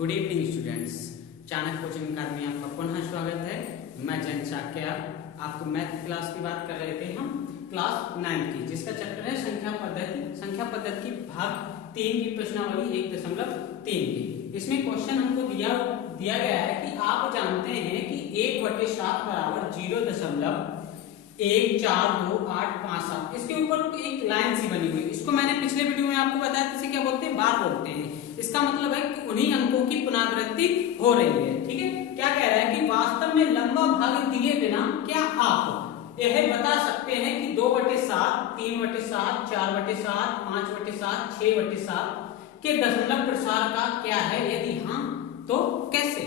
Good evening students, Chanakya coaching academy आपका पुनः स्वागत है। मैं जैन चाक्या आपको मैथ क्लास की बात कर रहे थे हम क्लास 9 की, जिसका चैप्टर है संख्या पद्धति की भाग 3 की प्रश्नावली 1.3 की। इसमें क्वेश्चन हमको दिया गया है कि आप जानते हैं कि 1/7 बराबर 0.1428557। इसके ऊपर एक लाइन सी बनी हुई, इसको मैंने पिछले वीडियो में आपको बताया, इसे क्या बोलते हैं, बार बोलते हैं। इसका मतलब है कि उन्हीं अंकों की पुनरावृत्ति हो रही है। ठीक है, क्या कह रहा है कि वास्तव में लंबा भाग दिए बिना क्या आप यह बता सकते हैं कि 2/7, 3/7, 4/7, 5/7, 6/7 के दशमलव प्रसार का क्या है? यदि हाँ तो कैसे?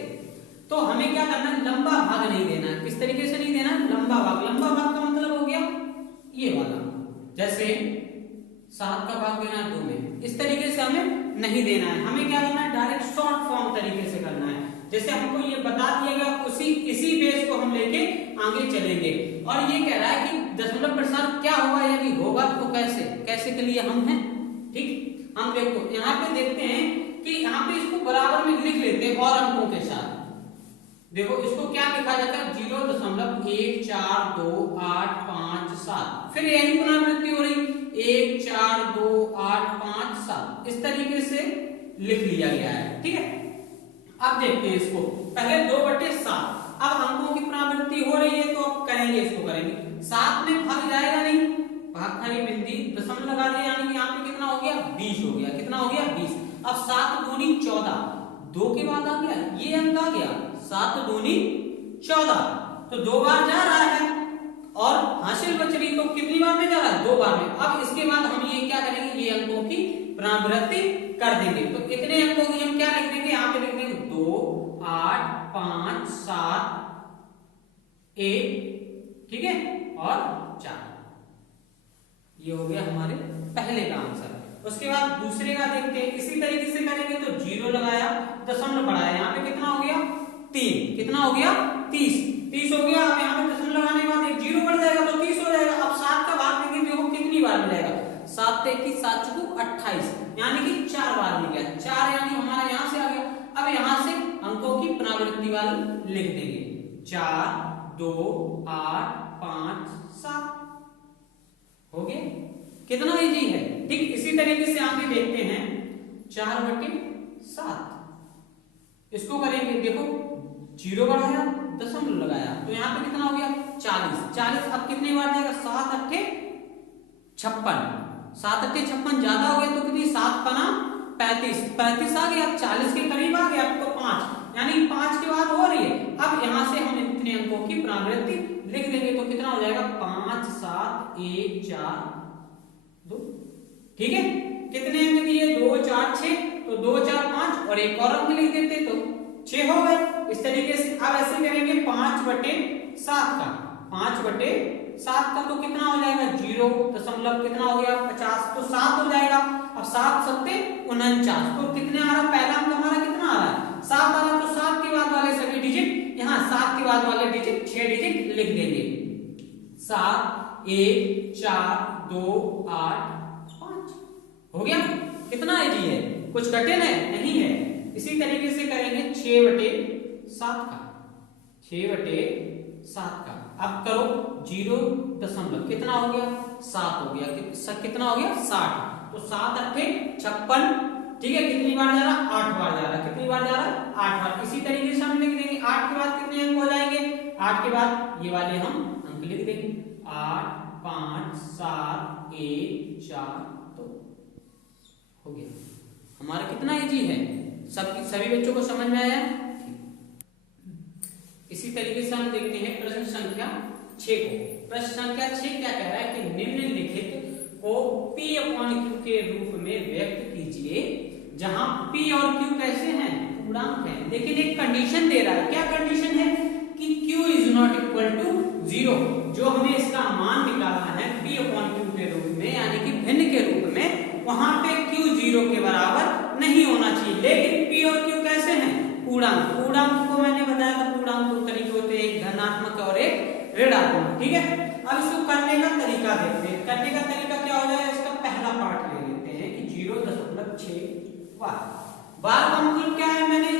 तो हमें क्या करना है, लंबा भाग नहीं देना है। किस तरीके से नहीं देना? लंबा भाग का मतलब हो गया ये वाला, जैसे 7 का भाग देना है 2 में, इस तरीके से हमें नहीं देना है। हमें क्या करना है, डायरेक्ट शॉर्ट फॉर्म तरीके से करना है। जैसे हमको ये बता दिया गया, इसी बेस को हम लेके आगे चलेंगे। और ये कह रहा है कि दशमलव प्रसार क्या होगा, यदि होगा तो कैसे के लिए हम हैं। ठीक, हम देखो यहाँ पे देखते हैं कि यहाँ पे इसको बराबर में लिख लेते हैं और अंकों के साथ। देखो इसको क्या लिखा जाता है, 0.1428557। फिर यही पुनरावृत्ति हो रही, 1428557, इस तरीके से लिख लिया गया है। ठीक है, अब देखते हैं इसको। पहले 2/7, अब अंकों की पुनरावृत्ति हो रही है तो अब करेंगे, इसको करेंगे। 7 में भाग जाएगा नहीं, भाग खाली बिंदी दशमलव लगा दिया, यानी कि यहाँ पे कितना हो गया, 20 हो गया। कितना हो गया, 20। अब 7 दूनी 14, 2 के बाद आ गया ये अंक आ गया, 7 दूनी 14, तो 2 बार जा रहा है और हासिल बच रही तो कितनी बार में जा रहा है, 2 बार में। अब इसके बाद हम ये क्या करेंगे, ये अंकों की पुनरावृत्ति कर देंगे। तो इतने अंकों की हम क्या लिख देंगे, यहाँ पे लिख देंगे 2, 8, 5, 7, 1, ठीक है, और 4। ये हो गया हमारे पहले का आंसर। उसके बाद दूसरे का देखते हैं, इसी तरीके से करेंगे। तो 0 लगाया, दशमलव बढ़ाया, यहाँ पे कितना हो गया, 3। कितना हो गया, 30 हो गया। अब यहाँ पे दशमलव लगाने के बाद एक 0 बढ़ जाएगा तो 30 हो जाएगा। अब 7 का भाग देंगे, देखो कितनी बार मिलेगा, 7 × 7 = 28, यानी कि 4 बार मिल गया। 4 यानी हमारा यहाँ से आ गया। अब यहाँ से अंकों की पुनरावृत्ति वाला लिख देंगे, 4, 2, 8, 5, 7 हो गया। कितना इजी है। ठीक, इसी तरीके से आगे देखते हैं 4/7, इसको करेंगे। देखो 0 बढ़ाया, दशमलव लगाया, तो यहाँ पे कितना हो गया, 40। अब कितनी बार जाएगा, 7 × 8 = 56। 7 × 8 = 56 ज्यादा हो गया तो कितनी, 7 × 5 = 35 आ गया। 40 के करीब आ गया तो 5, यानी 5 के बाद हो रही है। अब यहाँ से हम इतने अंकों की पुनरावृत्ति लिख देंगे तो कितना हो जाएगा, 5, 7, 1, 4, 2। ठीक है, कितने अंक दिए, 2, 4, 6, तो 2, 4, 5 और एक और अंक लिख देते तो 6 हो गए। इस तरीके से अब ऐसे करेंगे 5/7 का, 5/7 का तो कितना हो जाएगा, 0 दशमलव कितना हो गया, 50, तो 7 हो जाएगा। अब 7 × 7 = 49, तो कितने आ रहा, पहला अंक हमारा कितना आ रहा है, 7 आ रहा। तो 7 के बाद वाले सभी डिजिट, यहाँ 7 के बाद वाले डिजिट 6 डिजिट लिख देंगे, 7, 1, 4, 2, 8, 5 हो गया। कितना इजी है, कुछ कठिन है नहीं है। इसी तरीके से करेंगे 6/7 का, 6/7 का। अब करो 0 दशमलव कितना हो गया, 7 हो गया। कितना हो गया, 60, तो 7 × 8 = 56। ठीक है, कितनी बार जा रहा, 8 बार जा रहा। कितनी बार जा रहा, 8 बार। इसी तरीके से हम लिख देंगे 8 के बाद कितने अंक हो जाएंगे, 8 के बाद ये वाले हम अंक लिख देंगे, 8, 5, 7, 1, 4, 2 हो गया। हमारा कितना इजी है, सभी बच्चों को समझ में आया। इसी तरीके से हम देखते हैं प्रश्न संख्या 6 को। प्रश्न संख्या 6 क्या कह रहा है कि निम्नलिखित को P/Q के रूप में व्यक्त कीजिए, जहां P और Q कैसे हैं, पूर्णांक हैं। लेकिन एक कंडीशन दे रहा है। क्या कंडीशन है कि Q = 0। जो हमें इसका मान निकालना है P/Q के रूप में, यानी कि भिन्न के रूप में, वहां पे Q 0 के बराबर नहीं होना चाहिए। लेकिन P और Q कैसे हैं, पूर्णांक। पूर्णांक को मैंने बताया था, पूर्णांक 2 तरीके होते हैं, एक धनात्मक और एक ऋणात्मक। ठीक है, अब इसको करने का तरीका देखते हैं। करने का तरीका क्या हो जाएगा, इसका पहला पार्ट ले लेते हैं कि 0.6 बार। बार का मतलब क्या है, मैंने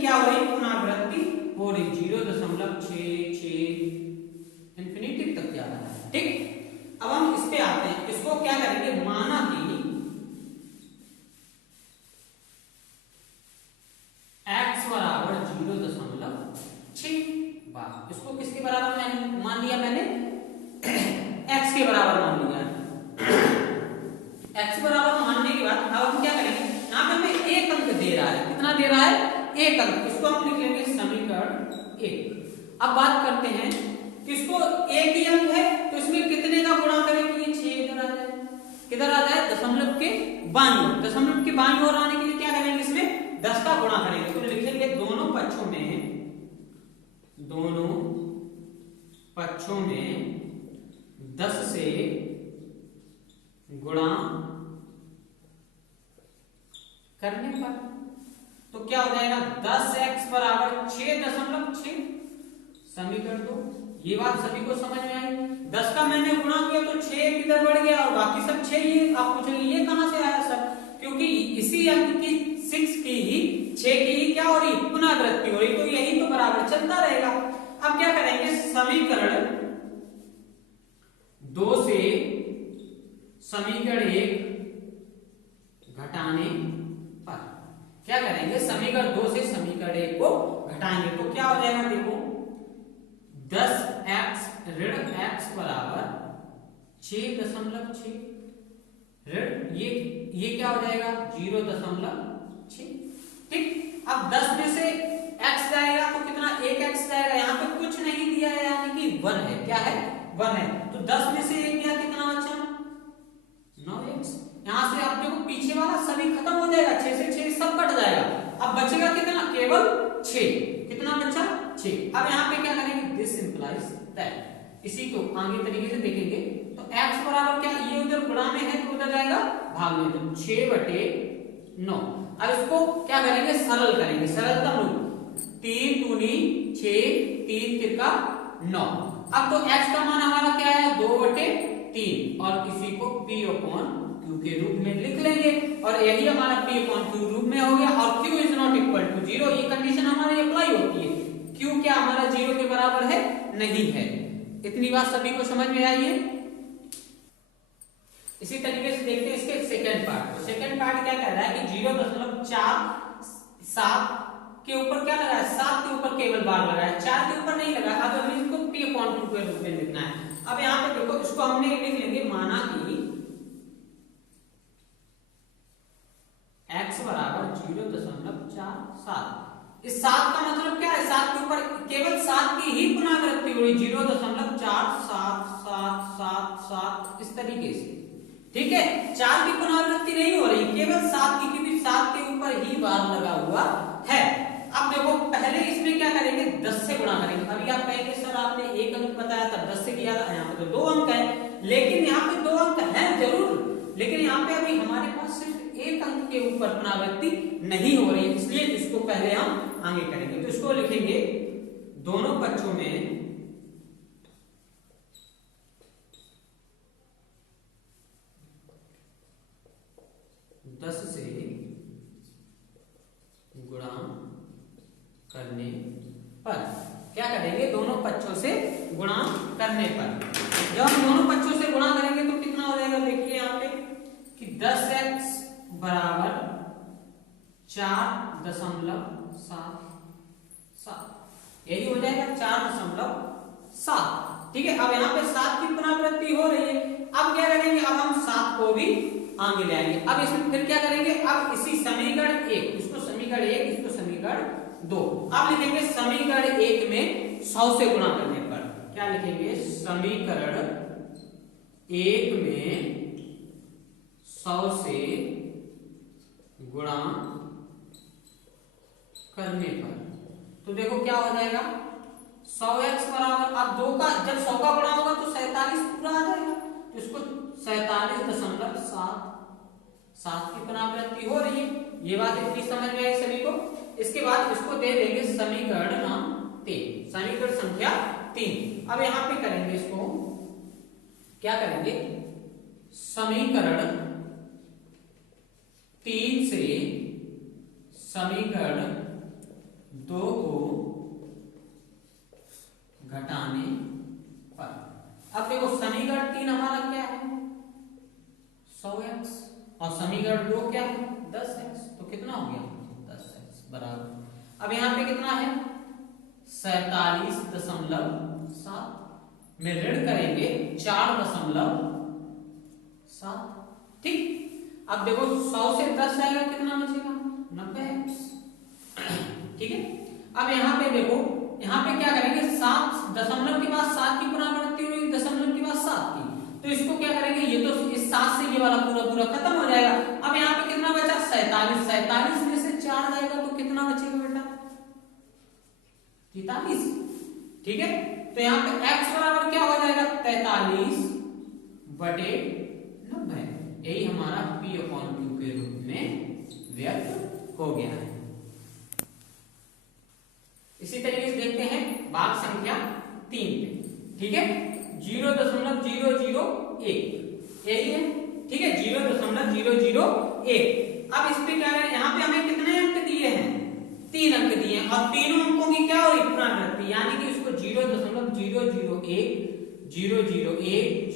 क्या हो रही, पुनरावृत्ति हो रही, 0.66 इंफिनिटी तक जा रहा है। ठीक, अब हम इस पे आते हैं, इसको क्या करेंगे, माना कि x बराबर 0.6, इसको किसके बराबर मान लिया मैंने, x के बराबर मान लिया। x बराबर मानने के बाद अब हम क्या करेंगे, यहाँ पे हमें एक अंक दे रहा है, कितना दे रहा है, एक अंक, इसको हम लिख लेंगे समीकरण 1। अब बात करते हैं कि इसको एक ही अंक है तो इसमें कितने का गुणा करेंगे, ये 6 इधर आ जाए, किधर आ जाए, दशमलव के बाईं ओर, दशमलव के बाईं ओर आने के लिए क्या करेंगे, इसमें 10 का गुणा करेंगे, तो लिखेंगे दोनों पक्षों में 10 से गुणा करने पर, तो क्या हो जाएगा, 10x बराबर 6.6, समीकरण 2। ये बात सभी को समझ में आई, 10 का मैंने गुणा किया तो 6 किधर बढ़ गया और बाकी सब 6 ही। आप पूछेंगे ये कहां से आया सर, क्योंकि इसी अंक की 6 की ही 6 की ही क्या हो रही, पुनरावृत्ति हो रही, तो यही तो बराबर चलता रहेगा। अब क्या करेंगे, समीकरण 2 से समीकरण 1 घटाने पर, क्या करेंगे, समीकरण 2 से समीकरण 1 को घटाएंगे तो क्या हो जाएगा, देखो 10x ऋण x बराबर 6.6 ऋण ये क्या हो जाएगा, 0.6। ठीक, अब 10 में से x जाएगा तो कितना, 1x जाएगा, यहाँ पे कुछ नहीं दिया है यानी कि 1 है, क्या है, 1 है, तो 10 में से 1 गया, कितना बचा, 9x। यहाँ से आप देखो पीछे वाला सभी खत्म हो जाएगा, 6 से 6 सब कट जाएगा, अब बचेगा कितना, केवल 6, कितना बचा, 6। अब यहाँ पे क्या करेंगे, दिस इंप्लाइज दैट, इसी को आगे तरीके से देखेंगे तो x बराबर क्या, ये उधर गुणा में है तो उधर जाएगा भाग में, तो 6/9। अब इसको क्या करेंगे, सरल करेंगे, सरलतम रूप, 3 दूनी 6, 3 तिरका 9। अब तो x का मान हमारा क्या है, 2/3, और इसी को p/q के रूप में लिख लेंगे, और यही हमारा p/q रूप में हो गया, और q is not equal to 0, ये कंडीशन हमारी अप्लाई होती है, q क्या हमारा 0 के बराबर है, नहीं है। इतनी बात सभी को समझ में आई है। इसी तरीके से देखते हैं इसके सेकंड पार्ट, तो सेकंड पार्ट क्या कह रहा है कि 0.47 के ऊपर क्या लगा है, 7 के ऊपर केवल बार लगा है, 4 के ऊपर नहीं लगा। अब हमें इसको p/q के रूप में लिखना है। अब यहाँ पे देखो, इसको हमने लिख लेंगे, माना कि x बराबर 0.47, इस 7 का मतलब क्या है, 7 के ऊपर केवल 7 की ही पुनरावृत्ति हो रही, 0.4777 इस तरीके से, ठीक है, 4 की पुनरावृत्ति नहीं हो रही, केवल 7 की, क्योंकि 7 के ऊपर ही बार लगा हुआ है। अब देखो पहले इसमें क्या करेंगे, 10 से गुणा करेंगे। अभी आप कहेंगे सर आपने एक अंक बताया था, 10 से किया था, यहाँ पे तो 2 अंक है, लेकिन यहाँ पे 2 अंक है जरूर, लेकिन यहाँ पे अभी हमारे पास सिर्फ एक अंक के ऊपर पुनरावृत्ति नहीं हो रही है, इसलिए इसको पहले हम आगे करेंगे। तो इसको लिखेंगे, दोनों पक्षों में 10 से गुणा करने पर, क्या करेंगे, दोनों पक्षों से गुणा करने पर, जब हम दोनों पक्षों से गुणा करेंगे तो कितना हो जाएगा, देखिए यहाँ पे कि 10x बराबर 4.77, यही हो जाएगा 4.7। ठीक है, अब यहाँ पे 7 की पुनरावृत्ति हो रही है। अब क्या करेंगे, अब हम 7 को भी आगे ले आएंगे। अब इसमें फिर क्या करेंगे, अब इसी समीकरण 1, इसको समीकरण 1, इसको समीकरण 2, अब लिखेंगे समीकरण 1 में 100 से गुणा करने पर, क्या लिखेंगे, समीकरण 1 में 100 से गुणा करने पर, तो देखो क्या हो जाएगा, 100x बराबर, अब 2 का जब 100 का गुणा होगा तो 47 पूरा आ जाएगा, तो इसको 47.7 की पुनरावृत्ति हो रही है। ये बात इतनी समझ में आई सभी को। इसके बाद इसको दे देंगे समीकरण नाम 3, समीकरण संख्या 3। अब यहां पे करेंगे, इसको क्या करेंगे, समीकरण 3 से समीकरण 2 को घटाने पर। अब देखो समीकरण 3 हमारा क्या है 100x और समीकरण 2 क्या है 10x, तो कितना हो गया 10x बराबर। अब यहाँ पे कितना है 47.7 में ऋण करेंगे 4.7। ठीक, अब देखो 100 से 10 जाएगा कितना बचेगा 90x। ठीक है, अब यहाँ पे देखो यहाँ पे क्या करेंगे 7 दशमलव के बाद 7 की पुनरावृत्ति हुई, दशमलव के बाद 7 की, तो इसको क्या करेंगे ये तो इस 7 से ये वाला पूरा पूरा खत्म हो जाएगा। अब यहाँ पे कितना बचा 47 में से 4 जाएगा तो कितना बचेगा बेटा 43। ठीक है, तो यहाँ पे x बराबर क्या हो जाएगा 43/90। यही हमारा P/Q के रूप में व्यक्त हो गया है। इसी तरीके से देखते हैं भाग संख्या 3 पे। ठीक है, 0.001 यही है। ठीक है, 0.001। अब इस पे क्या है यहाँ पे हमें कितने अंक दिए हैं 3 अंक दिए हैं और तीनों अंकों की क्या हुई पुनरावृत्ति, यानी कि इसको 0.001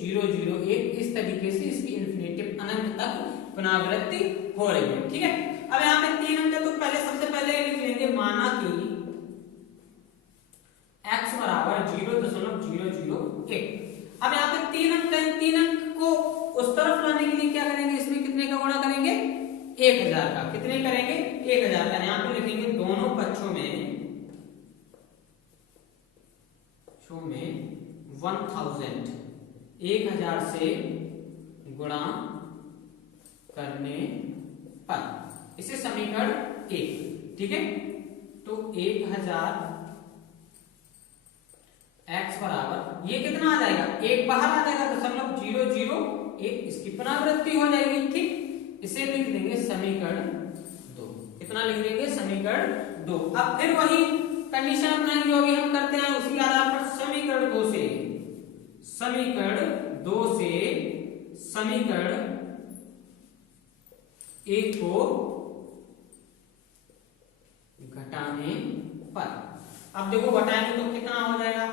001 इस तरीके से इसकी इन्फिनिटिव अनंत तक पुनरावृत्ति हो रही है। ठीक है, अब यहाँ पे 3 अंक तो पहले सबसे पहले लिख लेंगे, माना कि x बराबर 0.001। अब यहाँ पे 3 अंक है, 3 अंक को उस तरफ लाने के लिए क्या करेंगे, इसमें कितने का गुणा करेंगे 1000 का। कितने करेंगे 1000 का। यहाँ पे लिखेंगे दोनों पक्षों में 1000 से गुणा करने पर, इसे समीकरण 1। ठीक है, तो 1000 x बराबर ये कितना आ जाएगा 1 बाहर आ जाएगा 0.001, इसकी पुनरावृत्ति हो जाएगी। ठीक, इसे लिख देंगे समीकरण 2। कितना लिख देंगे समीकरण 2। अब फिर वही कंडीशन अपना जो भी हम करते हैं उसी आधार पर समीकरण 2 से समीकरण 1 को घटाने पर। अब देखो घटाएंगे तो कितना हो जाएगा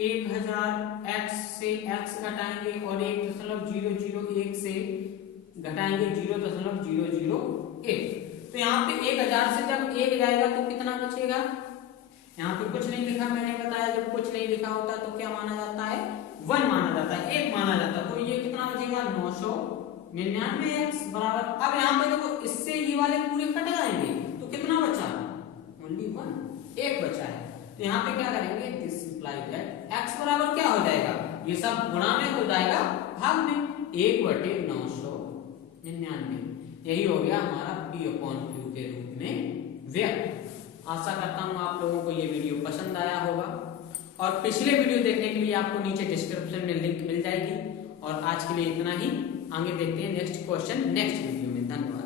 1000 x से x घटाएंगे और 1.001 से घटाएंगे 0.001। तो यहाँ पे 1000 से जब 1 जाएगा तो कितना बचेगा, यहाँ पे कुछ नहीं लिखा, मैंने बताया जब कुछ नहीं लिखा होता तो क्या माना जाता है 1 माना जाता है, 1 माना जाता है। तो ये कितना बचेगा 999x बराबर। अब यहाँ पे देखो इससे ये वाले पूरे कट जाएंगे तो कितना बचा ओनली 1, 1 बचा है। तो यहाँ पे क्या करेंगे दिस इंप्लाइज दैट x बराबर क्या हो जाएगा, ये सब गुणा में हो जाएगा भाग में 1/999। यही हो गया हमारा P/Q के रूप में व्यक्त। आशा करता हूँ आप लोगों को ये वीडियो पसंद आया होगा और पिछले वीडियो देखने के लिए आपको नीचे डिस्क्रिप्शन में लिंक मिल जाएगी। और आज के लिए इतना ही, आगे देखते हैं नेक्स्ट क्वेश्चन नेक्स्ट वीडियो में। धन्यवाद।